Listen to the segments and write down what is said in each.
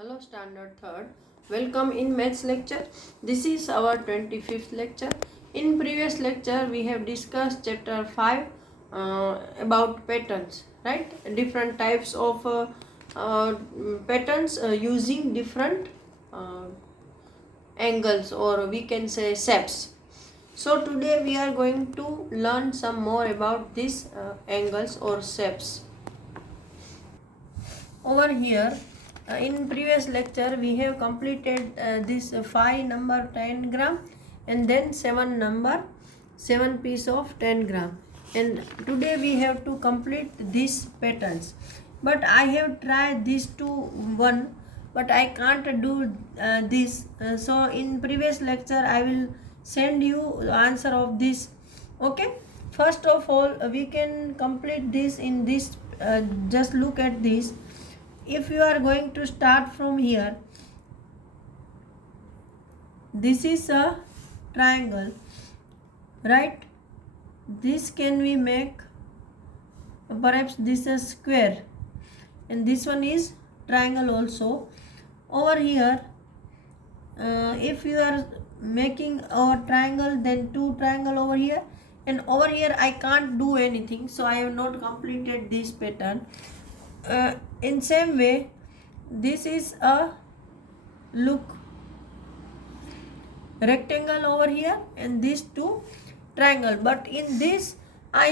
Hello Standard 3rd. Welcome in maths lecture. This is our 25th lecture. In previous lecture we have discussed chapter 5 about patterns, right? Different types of patterns using different angles, or we can say shapes. So today we are going to learn some more about these angles or shapes. Over here in previous lecture we have completed this 5 number 10 gram and then 7 piece of 10 gram, and today we have to complete these patterns. But I have tried these two one, but I can't do this. So in previous lecture I will send you the answer of this. Okay, first of all we can complete this in this. Just look at this. If you are going to start from here, this is a triangle, right? This can we make, perhaps this is square, and this one is triangle also. Over here if you are making a triangle, then two triangle over here, and over here I can't do anything, so I have not completed this pattern. In same way, this is a look rectangle over here, and these two triangle, but in this I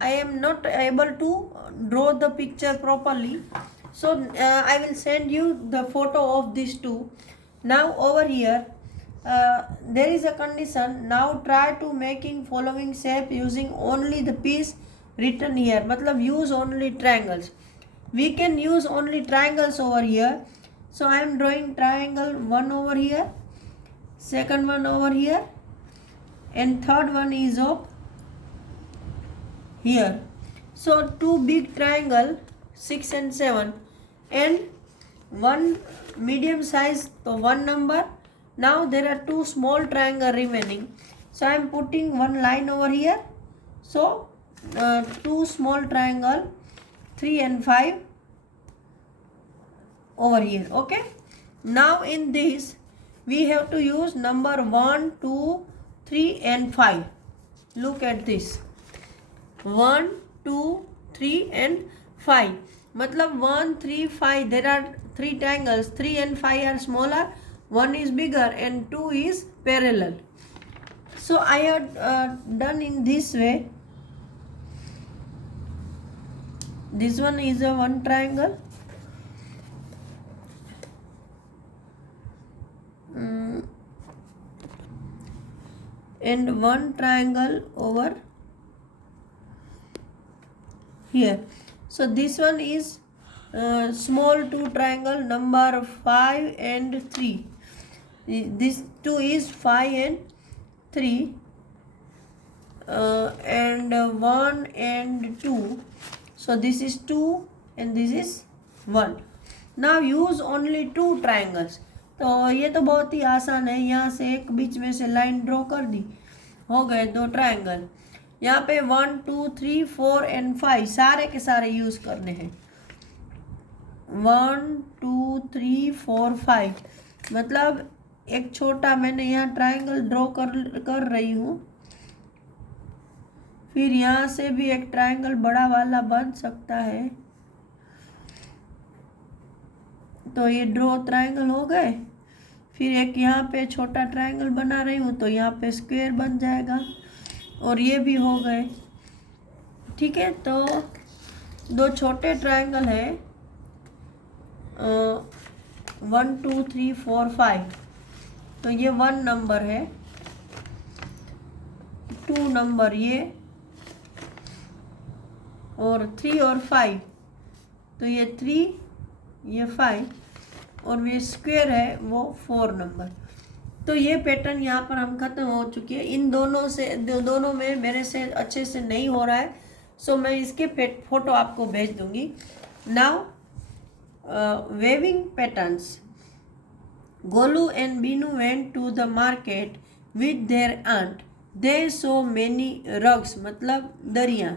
am not able to draw the picture properly, so I will send you the photo of these two. Now over here there is a condition. Now try to making following shape using only the piece written here. Matlab use only triangles. We can use only triangles over here. So I am drawing triangle one over here, second one over here, and third one is of here. So two big triangle 6 and 7, and one medium size, so one number. Now there are two small triangle remaining, so I am putting one line over here. So two small triangle 3 and 5 over here. Okay, now in this we have to use number 1, 2, 3 and 5. Look at this, 1, 2, 3 and 5. Matlab 1, 3, 5. There are three triangles. 3 and 5 are smaller, 1 is bigger, and 2 is parallel. So I have done in this way. This one is a one triangle. And one triangle over here. So this one is small two triangle number 5 and 3. This two is 5 and 3, and 1 and 2. So this is 2 and this is 1. Now use only two triangles. तो ये तो बहुत ही आसान है. यहाँ से एक बीच में से लाइन ड्रॉ कर दी, हो गए दो ट्रायंगल. यहाँ पे 1, 2, 3, 4 एंड 5 सारे के सारे यूज करने हैं. 1, 2, 3, 4, 5. मतलब एक छोटा मैंने यहाँ ट्रायंगल ड्रॉ कर रही हूँ. फिर यहाँ से भी एक ट्रायंगल बड़ा वाला बन सकता है. तो ये ड्रॉ ट्रायंगल हो गए. फिर एक यहाँ पे छोटा ट्रायंगल बना रही हूँ, तो यहाँ पे स्क्वायर बन जाएगा, और ये भी हो गए. ठीक है, तो दो छोटे ट्रायंगल है 1, 2, 3, 4, 5. तो ये 1 नंबर है, 2 नंबर ये, और 3 और 5. तो ये 3, ये 5, और ये स्क्वायर है वो 4 नंबर. तो ये पैटर्न यहाँ पर हम खत्म हो चुके हैं. इन दोनों में मेरे से अच्छे से नहीं हो रहा है, सो मैं इसके फोटो आपको भेज दूंगी. Now weaving patterns. Golu and Binu went to the market with their aunt. They saw many rugs. मतलब दरिया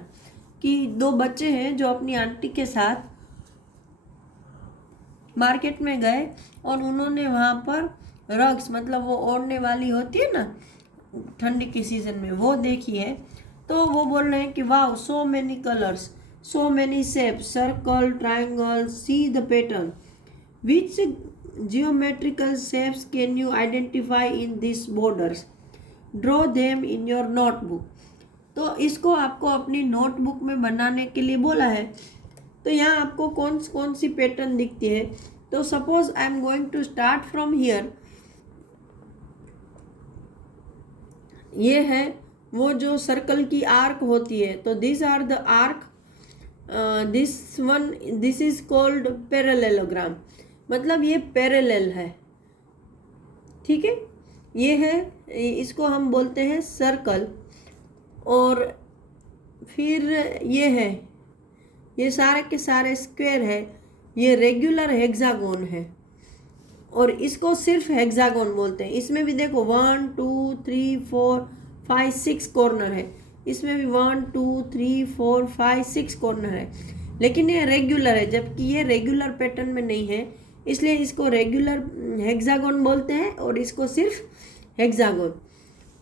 कि दो बच्चे हैं जो अपनी आंटी के साथ मार्केट में गए और उन्होंने वहाँ पर रग्स मतलब वो ओढ़ने वाली होती है ना ठंडी के सीज़न में, वो देखी है। तो वो बोल रहे हैं कि वाह, so many colours, so many shapes, circle, triangle, see the pattern, which geometrical shapes can you identify in these borders, draw them in your notebook। तो इसको आपको अपनी नोटबुक में बनाने के लिए बोला है। तो यहाँ आपको कौन कौन सी पैटर्न दिखती है। तो suppose I am going to start from here, ये है वो जो सर्कल की आर्क होती है। तो this are the arc, this is called parallelogram, मतलब ये पैरेलल है, ठीक है। ये है, इसको हम बोलते हैं सर्कल। और फिर ये है, ये सारे के सारे स्क्वायर है, ये रेगुलर हेक्सागोन है और इसको सिर्फ हेक्सागोन बोलते हैं। इसमें भी देखो 1 2 3 4 5 6 कॉर्नर है, इसमें भी 1 2 3 4 5 6 कॉर्नर है, लेकिन ये रेगुलर है, जबकि ये रेगुलर पैटर्न में नहीं है, इसलिए इसको रेगुलर हेक्सागोन बोलते हैं और इसको सिर्फ हेक्सागोन।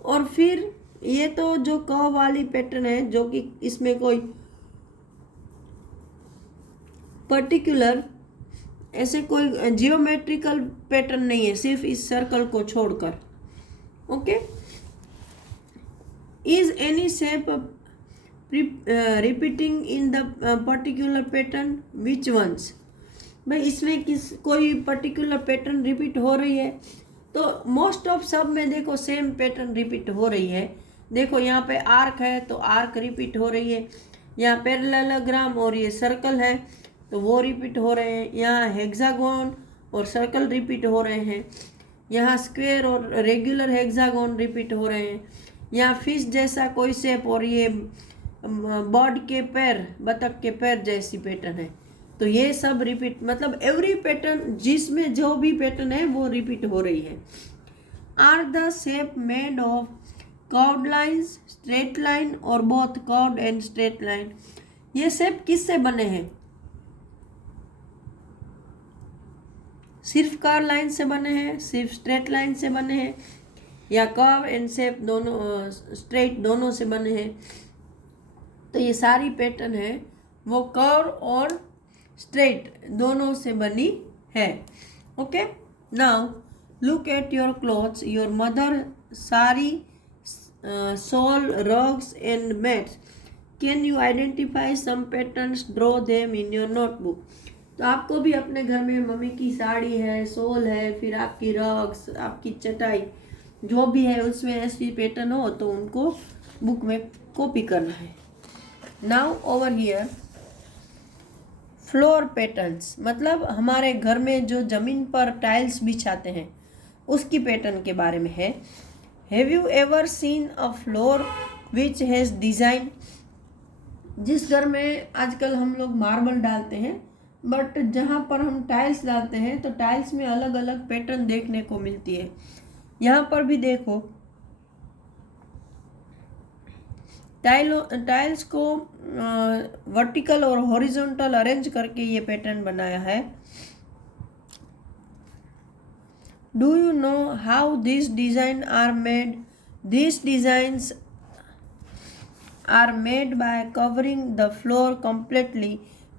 और फिर ये तो जो कर्व वाली पैटर्न है, जो कि इसमें कोई पर्टिकुलर ऐसे कोई जियोमेट्रिकल पैटर्न नहीं है, सिर्फ इस सर्कल को छोड़कर। Okay, is any shape repeating in the particular pattern, which ones. भाई इसमें कोई पर्टिकुलर पैटर्न रिपीट हो रही है। तो मोस्ट ऑफ सब में देखो सेम पैटर्न रिपीट हो रही है। देखो यहाँ पे आर्क है तो आर्क रिपीट हो रही है, यहाँ पैरेललोग्राम और ये सर्कल है तो वो रिपीट हो रहे हैं, यहाँ हेक्सागोन और सर्कल रिपीट हो रहे हैं, यहाँ स्क्वायर और रेगुलर हेक्सागोन रिपीट हो रहे हैं, यहाँ फिश जैसा कोई शेप और ये बर्ड के पैर, बतख के पैर जैसी पैटर्न है। तो ये सब रिपीट, मतलब एवरी पैटर्न, जिसमें जो भी पैटर्न है वो रिपीट हो रही है। Are the shape made of curved lines, straight line और both curved and straight line. ये शेप किससे बने हैं? सिर्फ कर्व लाइन से बने हैं, सिर्फ स्ट्रेट लाइन से बने हैं, या कर्व एंड शेप दोनों, स्ट्रेट दोनों से बने हैं। तो ये सारी पैटर्न है वो कर्व और स्ट्रेट दोनों से बनी है। Okay, now look at your clothes, your mother sari, shawl, rugs and mats. Can you identify some patterns? Draw them in your notebook. तो आपको भी अपने घर में मम्मी की साड़ी है, शॉल है, फिर आपकी रग्स, आपकी चटाई, जो भी है उसमें ऐसी पैटर्न हो तो उनको बुक में कॉपी करना है। Now over here floor patterns, मतलब हमारे घर में जो ज़मीन पर टाइल्स बिछाते हैं उसकी पैटर्न के बारे में है। Have you ever seen a floor which has design. जिस घर में आजकल हम लोग मार्बल डालते हैं, बट जहाँ पर हम टाइल्स डालते हैं तो टाइल्स में अलग अलग पैटर्न देखने को मिलती है। यहाँ पर भी देखो, टाइल्स को वर्टिकल और हॉरिजॉन्टल अरेंज करके ये पैटर्न बनाया है। Do you know how these designs are made? These designs are made by covering the floor completely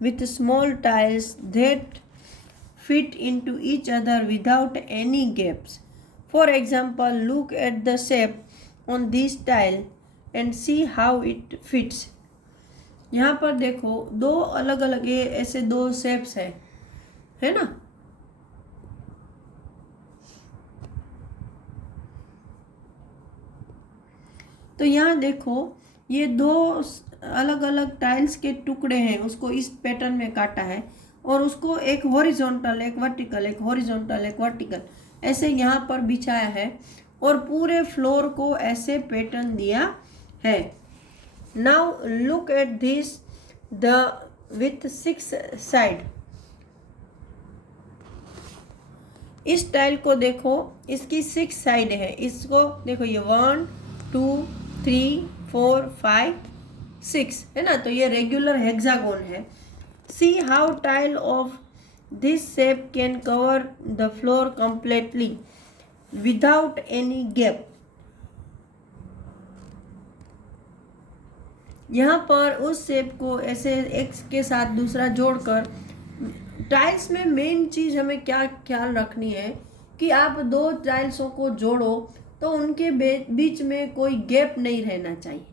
with small tiles that fit into each other without any gaps. For example, look at the shape on this tile and see how it fits. यहाँ पर देखो दो अलग अलग ये ऐसे दो shapes है ना। तो यहाँ देखो ये दो अलग अलग टाइल्स के टुकड़े हैं, उसको इस पैटर्न में काटा है और उसको एक हॉरिजॉन्टल, एक वर्टिकल, एक हॉरिजॉन्टल, एक वर्टिकल ऐसे यहाँ पर बिछाया है और पूरे फ्लोर को ऐसे पैटर्न दिया है। Now look at this the with 6 side. इस टाइल को देखो, इसकी 6 साइड है। इसको देखो, ये 1 2 3 4 5 6 है ना। तो ये रेगुलर हेक्सागोन है। See how tile of This shape can cover the floor completely without any gap. यहाँ पर उस शेप को ऐसे एक्स के साथ दूसरा जोड़कर, टाइल्स में मेन चीज़ हमें क्या ख्याल रखनी है कि आप दो टाइल्सों को जोड़ो तो उनके बीच में कोई गैप नहीं रहना चाहिए।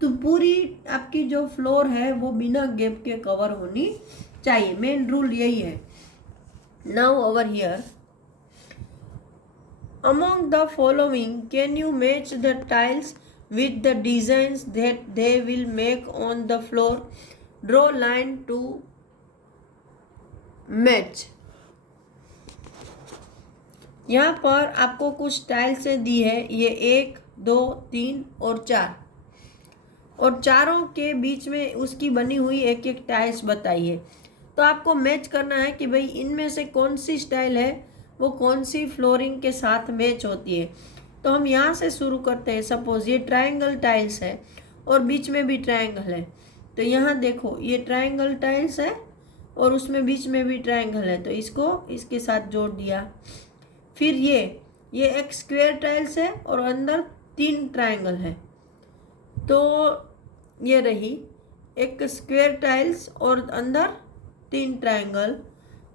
तो पूरी आपकी जो फ्लोर है वो बिना गैप के कवर होनी चाहिए। मेन रूल यही है। Now over here, among the following can you match the tiles with the designs that they will make on the floor? Draw line to match. यहाँ पर आपको कुछ टाइल्सें दी है, ये 1, 2, 3 और 4, और चारों के बीच में उसकी बनी हुई एक एक टाइल्स बताई है। तो आपको मैच करना है कि भाई इनमें से कौन सी स्टाइल है वो कौन सी फ्लोरिंग के साथ मैच होती है। तो हम यहाँ से शुरू करते हैं। सपोज ये ट्रायंगल टाइल्स है और बीच में भी ट्रायंगल है, तो यहाँ देखो ये ट्रायंगल टाइल्स है और उसमें बीच में भी ट्रायंगल है, तो इसको इसके साथ जोड़ दिया। फिर ये एक स्क्वायर टाइल्स है और अंदर 3 ट्रायंगल है, तो ये रही एक स्क्वायर टाइल्स और अंदर 3 ट्रायंगल,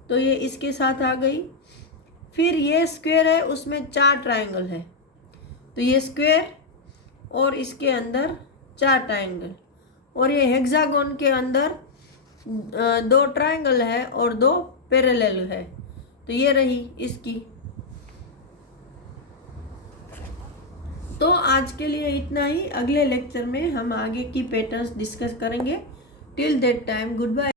तो ये इसके साथ आ गई। फिर ये स्क्वायर है, उसमें 4 ट्रायंगल है, तो ये स्क्वायर और इसके अंदर 4 ट्रायंगल, और ये हेक्सागोन के अंदर 2 ट्रायंगल है और 2 पैरेलल है, तो ये रही इसकी। तो आज के लिए इतना ही। अगले लेक्चर में हम आगे की पैटर्न्स डिस्कस करेंगे। Till that time, good bye.